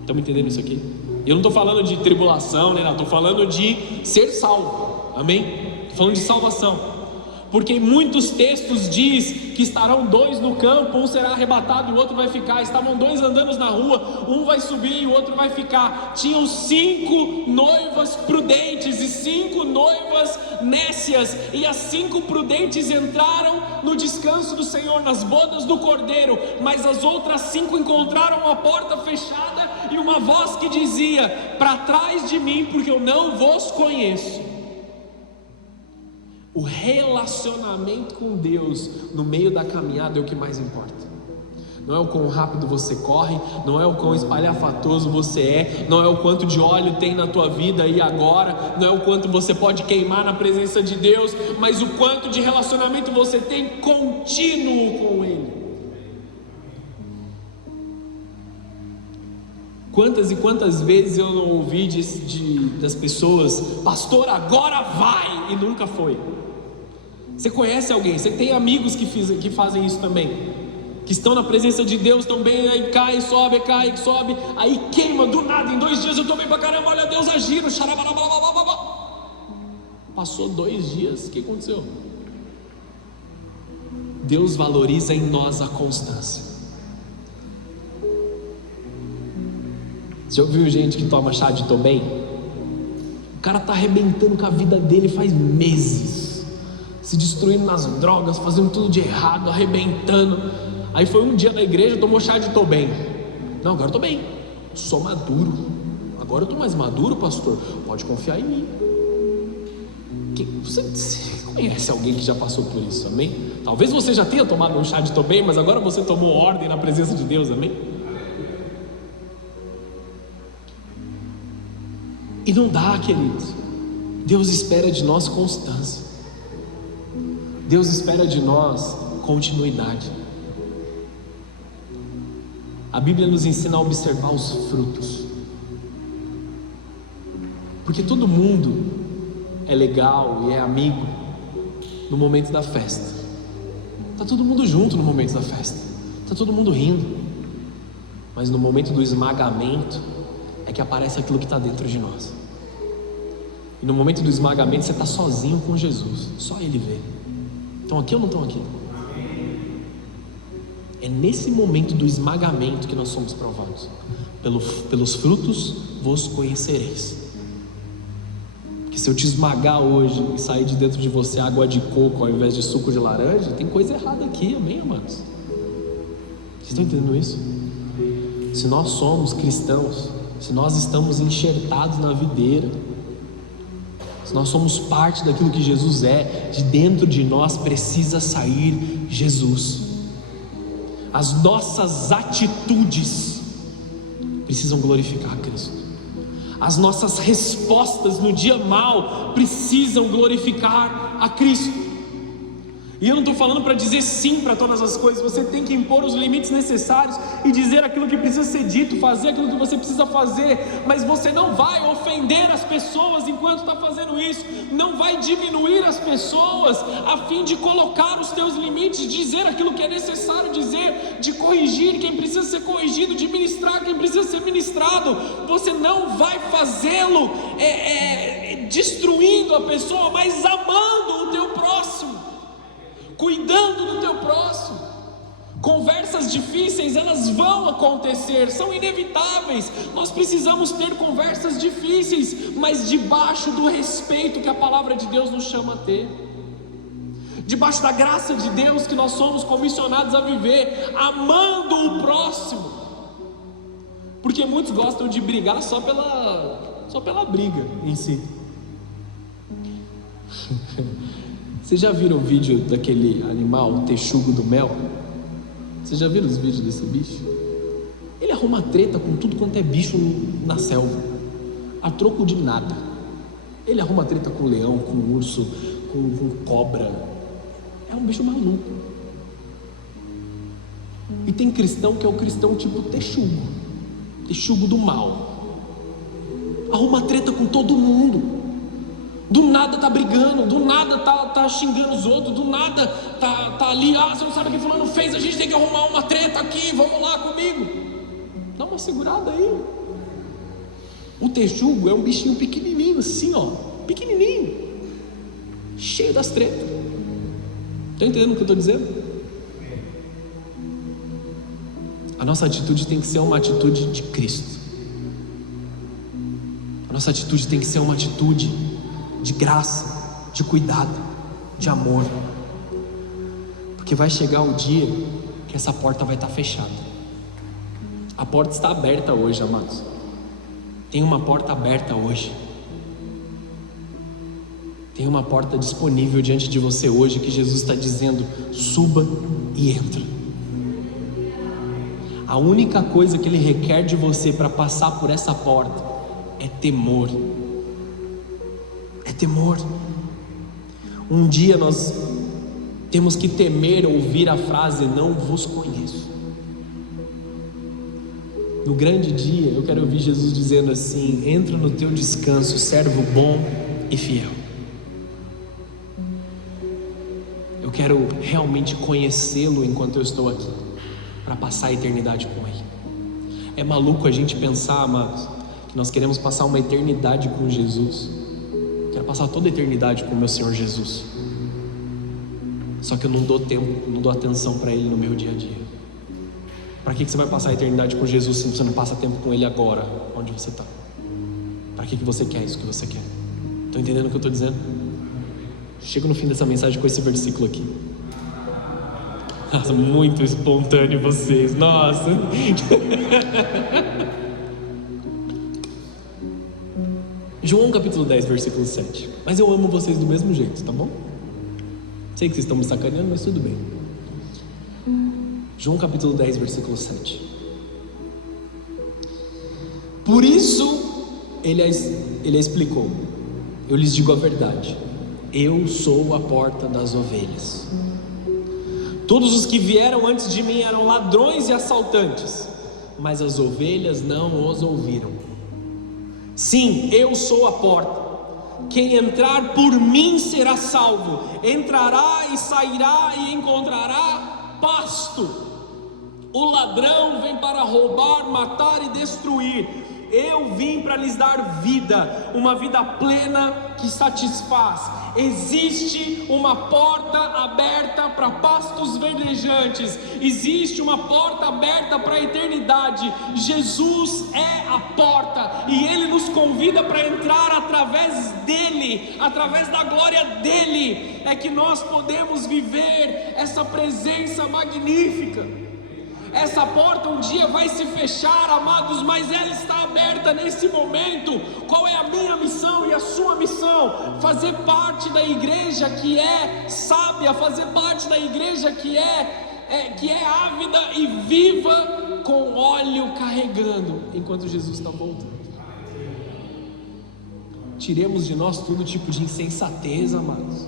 Estão me entendendo isso aqui? Eu não estou falando de tribulação, né? Não, estou falando de ser salvo. Amém? Estou falando de salvação. Porque em muitos textos diz que estarão 2 no campo, um será arrebatado e o outro vai ficar. Estavam 2 andando na rua, um vai subir e o outro vai ficar. Tinham 5 noivas prudentes e 5 noivas nécias, e as 5 prudentes entraram no descanso do Senhor, nas bodas do Cordeiro, mas as outras 5 encontraram a porta fechada e uma voz que dizia: para trás de mim, porque eu não vos conheço. O relacionamento com Deus no meio da caminhada é o que mais importa. Não é o quão rápido você corre, não é o quão espalhafatoso você é, não é o quanto de óleo tem na tua vida e agora, não é o quanto você pode queimar na presença de Deus, mas o quanto de relacionamento você tem contínuo com Ele. Quantas e quantas vezes eu não ouvi das pessoas: pastor, agora vai, e nunca foi. Você conhece alguém, você tem amigos que fazem isso também. que estão na presença de Deus, estão bem, aí cai, sobe, aí queima do nada. Em 2 dias eu estou bem pra caramba, olha Deus agindo, passou 2 dias, o que aconteceu? Deus valoriza em nós a constância. Já ouviu gente que toma chá de tô bem? O cara está arrebentando com a vida dele faz meses, se destruindo nas drogas, fazendo tudo de errado, arrebentando. Aí foi um dia na igreja, tomou chá de tô bem. Não, agora eu tô bem, sou maduro. Agora eu tô mais maduro, pastor. Pode confiar em mim. Você conhece alguém que já passou por isso, amém? Talvez você já tenha tomado um chá de tô bem, mas agora você tomou ordem na presença de Deus, amém? E não dá, queridos. Deus espera de nós constância. Deus espera de nós continuidade. A Bíblia nos ensina a observar os frutos, porque todo mundo é legal e é amigo no momento da festa. Está todo mundo junto no momento da festa, está todo mundo rindo, mas no momento do esmagamento é que aparece aquilo que está dentro de nós. E no momento do esmagamento você está sozinho com Jesus, só Ele vê. Estão aqui ou não estão aqui? É nesse momento do esmagamento que nós somos provados. Pelos frutos vos conhecereis. Que se eu te esmagar hoje e sair de dentro de você água de coco ao invés de suco de laranja, tem coisa errada aqui, amém, amados? Vocês estão entendendo isso? Se nós somos cristãos, se nós estamos enxertados na videira, se nós somos parte daquilo que Jesus é, de dentro de nós precisa sair Jesus. As nossas atitudes precisam glorificar a Cristo. As nossas respostas no dia mau precisam glorificar a Cristo. E eu não estou falando para dizer sim para todas as coisas. Você tem que impor os limites necessários e dizer aquilo que precisa ser dito, fazer aquilo que você precisa fazer. Mas você não vai ofender as pessoas enquanto está fazendo isso. Não vai diminuir as pessoas a fim de colocar os teus limites, dizer aquilo que é necessário dizer, de corrigir quem precisa ser corrigido, de ministrar quem precisa ser ministrado. Você não vai fazê-lo destruindo a pessoa, mas amando o teu próximo, cuidando do teu próximo. Conversas difíceis, elas vão acontecer, são inevitáveis. Nós precisamos ter conversas difíceis, mas debaixo do respeito que a palavra de Deus nos chama a ter, debaixo da graça de Deus que nós somos comissionados a viver, amando o próximo. Porque muitos gostam de brigar só pela briga em si. Vocês já viram o vídeo daquele animal, o texugo do mel? Vocês já viram os vídeos desse bicho? Ele arruma treta com tudo quanto é bicho na selva, a troco de nada. Ele arruma treta com leão, com urso, com cobra. É um bicho maluco. E tem cristão que é o cristão tipo texugo do mal. Arruma treta com todo mundo. Do nada tá brigando, do nada tá xingando os outros, do nada tá ali, você não sabe o que fulano fez, a gente tem que arrumar uma treta aqui, vamos lá comigo. Dá uma segurada aí. O texugo é um bichinho pequenininho assim, pequenininho, cheio das tretas. Estão entendendo o que eu estou dizendo? A nossa atitude tem que ser uma atitude de Cristo. A nossa atitude tem que ser uma atitude de graça, de cuidado, de amor. Porque vai chegar o dia que essa porta vai estar fechada. A porta está aberta hoje, amados. Tem uma porta aberta hoje. Tem uma porta disponível diante de você hoje que Jesus está dizendo: suba e entra. A única coisa que Ele requer de você para passar por essa porta é temor. É temor. Um dia nós temos que temer ouvir a frase: não vos conheço. No grande dia eu quero ouvir Jesus dizendo assim: entra no teu descanso, servo bom e fiel. Eu quero realmente conhecê-lo enquanto eu estou aqui. para passar a eternidade com Ele. É maluco a gente pensar, amados, que nós queremos passar uma eternidade com Jesus. Quero passar toda a eternidade com o meu Senhor Jesus. Só que eu não dou tempo, não dou atenção para Ele no meu dia a dia. Para que você vai passar a eternidade com Jesus se você não passa tempo com Ele agora, onde você está? Para que você quer isso que você quer? Estão entendendo o que eu estou dizendo? Chego no fim dessa mensagem com esse versículo aqui. Nossa, muito espontâneo vocês, nossa. João capítulo 10, versículo 7. Mas eu amo vocês do mesmo jeito, tá bom? Sei que vocês estão me sacaneando, mas tudo bem. João capítulo 10, versículo 7. Por isso, ele explicou: eu lhes digo a verdade, eu sou a porta das ovelhas. Todos os que vieram antes de mim eram ladrões e assaltantes, mas as ovelhas não os ouviram. Sim, eu sou a porta. Quem entrar por mim será salvo. Entrará e sairá e encontrará pasto. O ladrão vem para roubar, matar e destruir. Eu vim para lhes dar vida, uma vida plena que satisfaz. Existe uma porta aberta para pastos verdejantes. Existe uma porta aberta para a eternidade. Jesus é a porta e Ele nos convida para entrar através dEle, através da glória dEle. É que nós podemos viver essa presença magnífica. Essa porta um dia vai se fechar, amados, mas ela está aberta nesse momento. Qual é a minha missão e a sua missão? Fazer parte da igreja que é sábia, fazer parte da igreja que é ávida e viva, com óleo carregando, enquanto Jesus está voltando. Tiremos de nós todo tipo de insensatez, amados,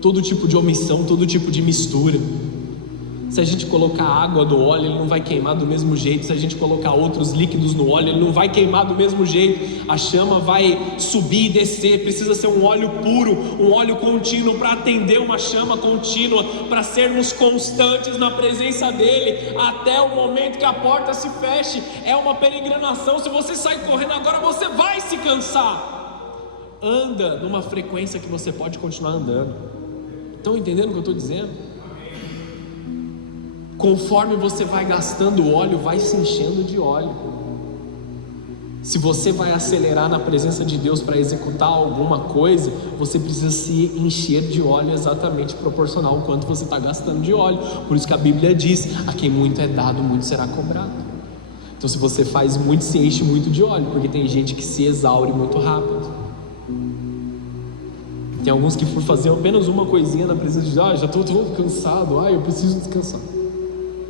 todo tipo de omissão, todo tipo de mistura. Se a gente colocar água no óleo, ele não vai queimar do mesmo jeito. Se a gente colocar outros líquidos no óleo, ele não vai queimar do mesmo jeito. A chama vai subir e descer. Precisa ser um óleo puro, um óleo contínuo para atender uma chama contínua, para sermos constantes na presença dele até o momento que a porta se feche. É uma peregrinação. Se você sair correndo agora, você vai se cansar. Anda numa frequência que você pode continuar andando. Estão entendendo o que eu estou dizendo? Conforme você vai gastando óleo, vai se enchendo de óleo. Se você vai acelerar na presença de Deus para executar alguma coisa, você precisa se encher de óleo exatamente proporcional ao quanto você está gastando de óleo. Por isso que a Bíblia diz: a quem muito é dado, muito será cobrado. Então se você faz muito, se enche muito de óleo, porque tem gente que se exaure muito rápido. Tem alguns que por fazer apenas uma coisinha na presença de Deus, já estou cansado, eu preciso descansar.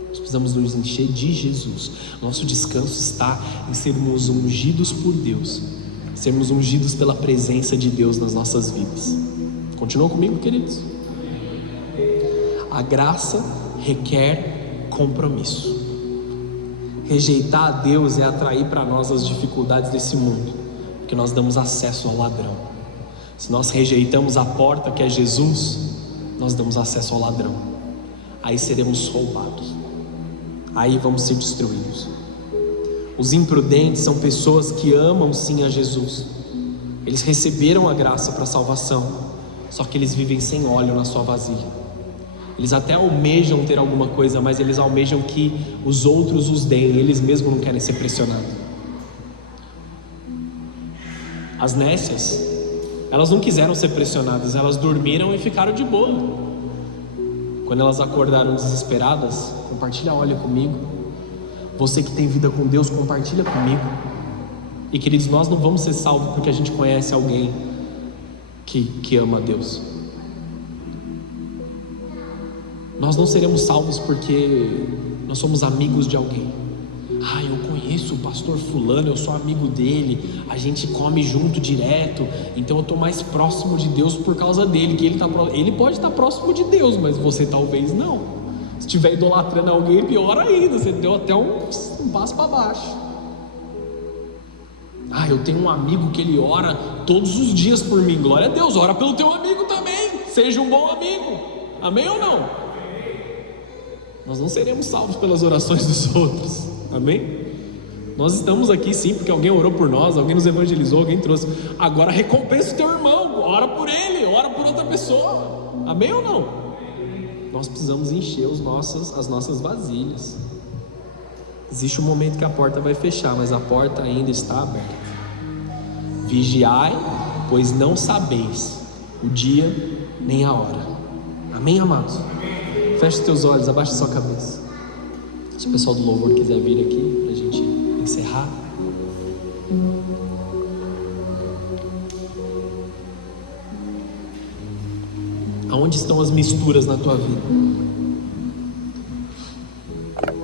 Nós precisamos nos encher de Jesus. Nosso descanso está em sermos ungidos por Deus, sermos ungidos pela presença de Deus nas nossas vidas. Continuam comigo, queridos? A graça requer compromisso. Rejeitar a Deus é atrair para nós as dificuldades desse mundo, porque nós damos acesso ao ladrão. Se nós rejeitamos a porta que é Jesus, nós damos acesso ao ladrão. Aí seremos roubados. Aí vamos ser destruídos. Os imprudentes são pessoas que amam sim a Jesus. Eles receberam a graça para a salvação, só que eles vivem sem óleo na sua vasilha. Eles até almejam ter alguma coisa, mas eles almejam que os outros os deem. Eles mesmos não querem ser pressionados. As nécias, elas não quiseram ser pressionadas. Elas dormiram e ficaram de boa. Quando elas acordaram desesperadas, compartilha óleo comigo. Você que tem vida com Deus, compartilha comigo. E queridos, nós não vamos ser salvos porque a gente conhece alguém que ama a Deus. Nós não seremos salvos porque nós somos amigos de alguém. Eu conheço o pastor fulano, eu sou amigo dele, a gente come junto direto, então eu estou mais próximo de Deus por causa dele, que ele pode estar próximo de Deus, mas você talvez não. Se estiver idolatrando alguém, pior ainda, você deu até um passo para baixo. Eu tenho um amigo que ele ora todos os dias por mim. Glória a Deus, ora pelo teu amigo também, seja um bom amigo. Amém ou não? Nós não seremos salvos pelas orações dos outros, amém? Nós estamos aqui sim porque alguém orou por nós, alguém nos evangelizou, alguém trouxe. Agora recompensa o teu irmão, ora por ele, ora por outra pessoa, amém ou não? Nós precisamos encher as nossas vasilhas. Existe um momento que a porta vai fechar, mas a porta ainda está aberta. Vigiai, pois não sabeis o dia nem a hora. Amém, amados? Feche os teus olhos, abaixe sua cabeça. Se o pessoal do louvor quiser vir aqui para a gente encerrar. Aonde estão as misturas na tua vida?